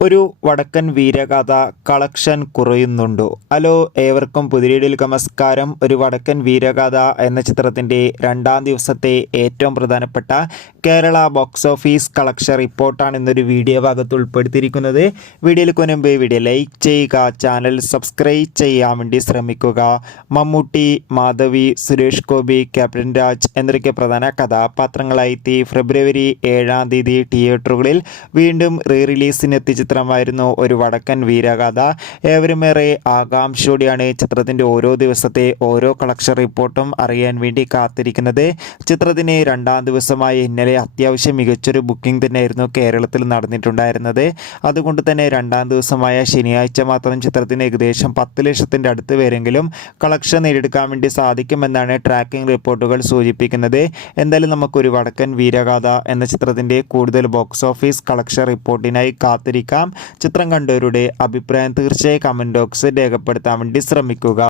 ഒരു വടക്കൻ Veeragatha collection കുറയുന്നുണ്ടോ? Hello, ഏവർക്കും പുതിയ നമസ്കാരം. ഒരു വടക്കൻ വീരഗാഥ എന്ന ചിത്രത്തിൻ്റെ രണ്ടാം ദിവസത്തെ ഏറ്റവും പ്രധാനപ്പെട്ട കേരള ബോക്സ് ഓഫീസ് കളക്ഷൻ റിപ്പോർട്ടാണ് ഇന്നൊരു വീഡിയോ ഭാഗത്ത് ഉൾപ്പെടുത്തിയിരിക്കുന്നത്. വീഡിയോയിലേക്ക് മുൻപ് വീഡിയോ ലൈക്ക് ചെയ്യുക, ചാനൽ സബ്സ്ക്രൈബ് ചെയ്യാൻ വേണ്ടി ശ്രമിക്കുക. മമ്മൂട്ടി, മാധവി, സുരേഷ് ഗോപി, ക്യാപ്റ്റൻ രാജ് എന്നൊക്കെ പ്രധാന കഥാപാത്രങ്ങളായി ഫെബ്രുവരി 7-ാം തീയതി തിയേറ്ററുകളിൽ വീണ്ടും റിലീസിനെത്തിച്ച ചിത്രമായിരുന്നു ഒരു വടക്കൻ വീരഗാഥ. ഏവരുമേറെ ആകാംക്ഷയോടെയാണ് ചിത്രത്തിൻ്റെ ഓരോ ദിവസത്തെ ഓരോ കളക്ഷൻ റിപ്പോർട്ടും അറിയാൻ വേണ്ടി കാത്തിരിക്കുന്നത്. ചിത്രത്തിന് രണ്ടാം ദിവസമായ ഇന്നലെ അത്യാവശ്യം മികച്ചൊരു ബുക്കിംഗ് തന്നെയായിരുന്നു കേരളത്തിൽ നടന്നിട്ടുണ്ടായിരുന്നത്. അതുകൊണ്ട് തന്നെ രണ്ടാം ദിവസമായ ശനിയാഴ്ച മാത്രം ചിത്രത്തിന് ഏകദേശം 10 ലക്ഷത്തിൻ്റെ അടുത്ത് വരെങ്കിലും കളക്ഷൻ നേടിയെടുക്കാൻ വേണ്ടി സാധിക്കുമെന്നാണ് ട്രാക്കിംഗ് റിപ്പോർട്ടുകൾ സൂചിപ്പിക്കുന്നത്. എന്തായാലും നമുക്കൊരു വടക്കൻ വീരഗാഥ എന്ന ചിത്രത്തിൻ്റെ കൂടുതൽ ബോക്സ് ഓഫീസ് കളക്ഷൻ റിപ്പോർട്ടിനായി കാത്തിരിക്കാം. ചിത്രം കണ്ടവരുടെ അഭിപ്രായം തീർച്ചയായും കമൻറ്റ് ബോക്സിൽ രേഖപ്പെടുത്താൻ വേണ്ടി ശ്രമിക്കുക.